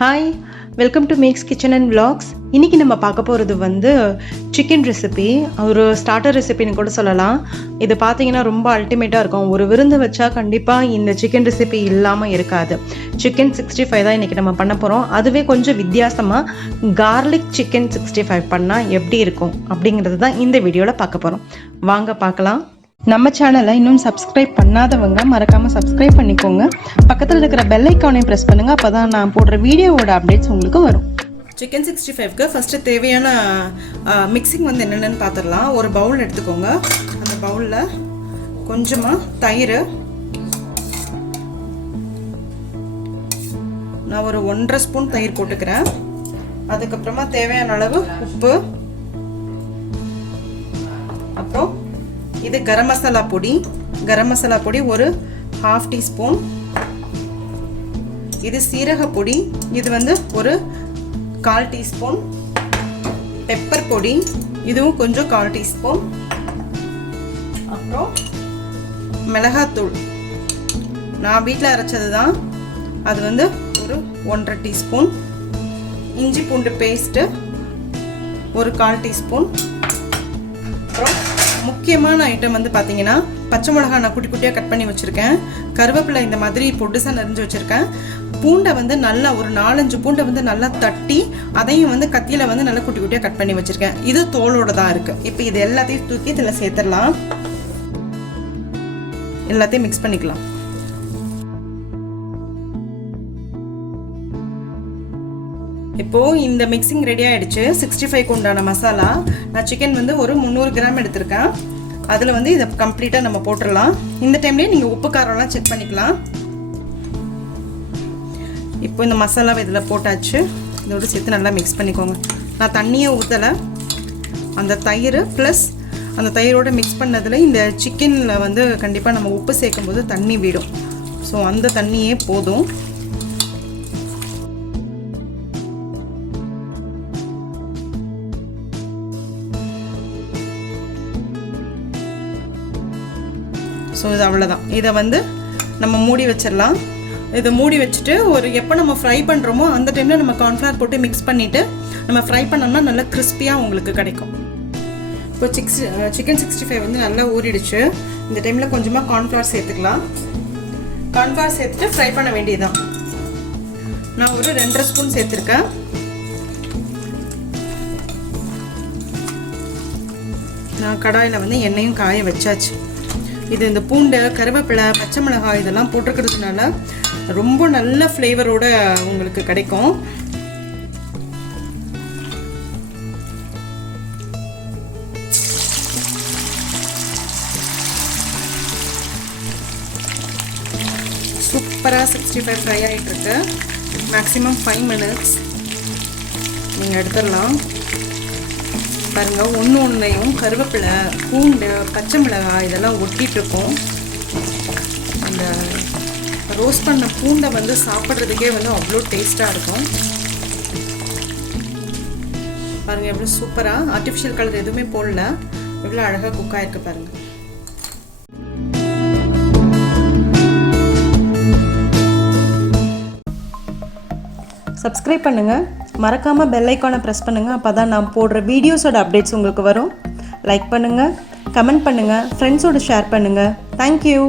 Hi, welcome to Max kitchen and vlogs. இன்றைக்கி நம்ம பார்க்க போகிறது வந்து சிக்கன் ரெசிபி, ஒரு ஸ்டார்டர் ரெசிபின்னு கூட சொல்லலாம். இது பார்த்தீங்கன்னா ரொம்ப அல்டிமேட்டாக இருக்கும். ஒரு விருந்து வச்சா கண்டிப்பாக இந்த சிக்கன் ரெசிபி இல்லாமல் இருக்காது. சிக்கன் 65 தான் இன்றைக்கி நம்ம பண்ண போகிறோம். அதுவே கொஞ்சம் வித்தியாசமாக கார்லிக் சிக்கன் 65 பண்ணால் எப்படி இருக்கும் அப்படிங்கிறது தான் இந்த வீடியோவில் பார்க்க போகிறோம். வாங்க பார்க்கலாம். நம்ம சேனலை இன்னும் சப்ஸ்கிரைப் பண்ணாதவங்க மறக்காமல் சப்ஸ்கிரைப் பண்ணிக்கோங்க. பக்கத்தில் இருக்கிற பெல் ஐக்கானையும் ப்ரெஸ் பண்ணுங்கள். அப்போ தான் நான் போடுற வீடியோவோட அப்டேட்ஸ் உங்களுக்கு வரும். சிக்கன் 65க்கு ஃபஸ்ட்டு தேவையான மிக்சிங் வந்து என்னென்னு பார்த்துடலாம். ஒரு பவுல் எடுத்துக்கோங்க. அந்த பவுலில் கொஞ்சமாக தயிர், நான் ஒரு 1.5 ஸ்பூன் தயிர் போட்டுக்கிறேன். அதுக்கப்புறமா தேவையான அளவு உப்பு, அப்புறம் இது கரம் மசாலா பொடி ஒரு 1/2 டீஸ்பூன். இது சீரக பொடி, இது வந்து ஒரு 1/4 டீஸ்பூன். பெப்பர் பொடி, இதுவும் கொஞ்சம் 1/4 டீஸ்பூன். அப்புறம் மிளகாத்தூள், நான் வீட்டில் அரைச்சது தான், அது வந்து ஒரு 1.5 டீஸ்பூன். இஞ்சி பூண்டு பேஸ்ட்டு ஒரு 1/4 டீஸ்பூன். அப்புறம் முக்கியமான ஐட்டம் வந்து பார்த்தீங்கன்னா பச்சை மிளகா நான் குட்டி குட்டியாக கட் பண்ணி வச்சுருக்கேன். கருவேப்பிலை இந்த மாதிரி பொடுசாக நரிஞ்சு வச்சுருக்கேன். பூண்டை வந்து நல்லா ஒரு 4-5 பூண்டை வந்து நல்லா தட்டி அதையும் வந்து கத்தியில் வந்து நல்லா குட்டி குட்டியாக கட் பண்ணி வச்சுருக்கேன். இது தோலோடு தான் இருக்குது. இப்போ இது எல்லாத்தையும் தூக்கி இதில் சேர்த்துடலாம். எல்லாத்தையும் மிக்ஸ் பண்ணிக்கலாம். இப்போது இந்த மிக்சிங் ரெடி ஆகிடுச்சு. 65க்கு உண்டான மசாலா நான் சிக்கன் வந்து ஒரு 300 கிராம் எடுத்திருக்கேன். அதில் வந்து இதை கம்ப்ளீட்டாக நம்ம போட்டுடலாம். இந்த டைம்லேயே நீங்கள் உப்பு காரம்லாம் செக் பண்ணிக்கலாம். இப்போ இந்த மசாலாவை இதில் போட்டாச்சு. இதோடு சேர்த்து நல்லா மிக்ஸ் பண்ணிக்கோங்க. நான் தண்ணியை ஊற்றலை. அந்த தயிர் ப்ளஸ் அந்த தயிரோடு மிக்ஸ் பண்ணதில் இந்த சிக்கனில் வந்து கண்டிப்பாக நம்ம உப்பு சேர்க்கும்போது தண்ணி விடும். ஸோ அந்த தண்ணியே போதும். ஸோ இது அவ்வளோதான். இதை வந்து நம்ம மூடி வச்சிடலாம். இதை மூடி வச்சுட்டு எப்போ நம்ம ஃப்ரை பண்ணுறோமோ அந்த டைமில் நம்ம கார்ன்ஃப்ளவர் போட்டு மிக்ஸ் பண்ணிவிட்டு நம்ம ஃப்ரை பண்ணோம்னா நல்லா கிறிஸ்பியாக உங்களுக்கு கிடைக்கும். இப்போ சிக்கன் 65 வந்து நல்லா ஊறிடுச்சு. இந்த டைமில் கொஞ்சமாக கார்ன்ஃப்ளவர் சேர்த்துக்கலாம். கார்ன்ஃப்ளவர் சேர்த்துட்டு ஃப்ரை பண்ண வேண்டியதுதான். நான் ஒரு 2.5 ஸ்பூன் சேர்த்துருக்கேன். நான் கடாயில் வந்து எண்ணெயும் காய வச்சாச்சு. இது இந்த பூண்டை, கருவேப்பிலை, பச்சை மிளகாய் இதெல்லாம் போட்டிருக்கிறதுனால ரொம்ப நல்ல ஃப்ளேவரோட உங்களுக்கு கிடைக்கும். சூப்பராக 65 ஃப்ரை ஆகிட்டுருக்கு. மேக்ஸிமம் 5 மினிட்ஸ் நீங்கள் எடுத்துடலாம். பாருங்கள், ஒன்றையும் கருவேப்பிலை, பூண்டு, பச்சை மிளகாய் இதெல்லாம் ஒட்டிகிட்ருக்கோம். அந்த ரோஸ்ட் பண்ண பூண்டை வந்து சாப்பிட்றதுக்கே வந்து அவ்வளோ டேஸ்ட்டாக இருக்கும். பாருங்கள் எவ்வளோ சூப்பராக, ஆர்டிஃபிஷியல் கலர் எதுவுமே போடல, எவ்வளோ அழகாக குக் ஆகிருக்கு பாருங்கள். சப்ஸ்கிரைப் பண்ணுங்கள், மறக்காமல் பெல் ஐக்கானை ப்ரெஸ் பண்ணுங்கள். அப்போ தான் நான் போடுற வீடியோஸோட அப்டேட்ஸ் உங்களுக்கு வரும். லைக் பண்ணுங்கள், கமெண்ட் பண்ணுங்கள், ஃப்ரெண்ட்ஸோடு ஷேர் பண்ணுங்கள். தேங்க்யூ.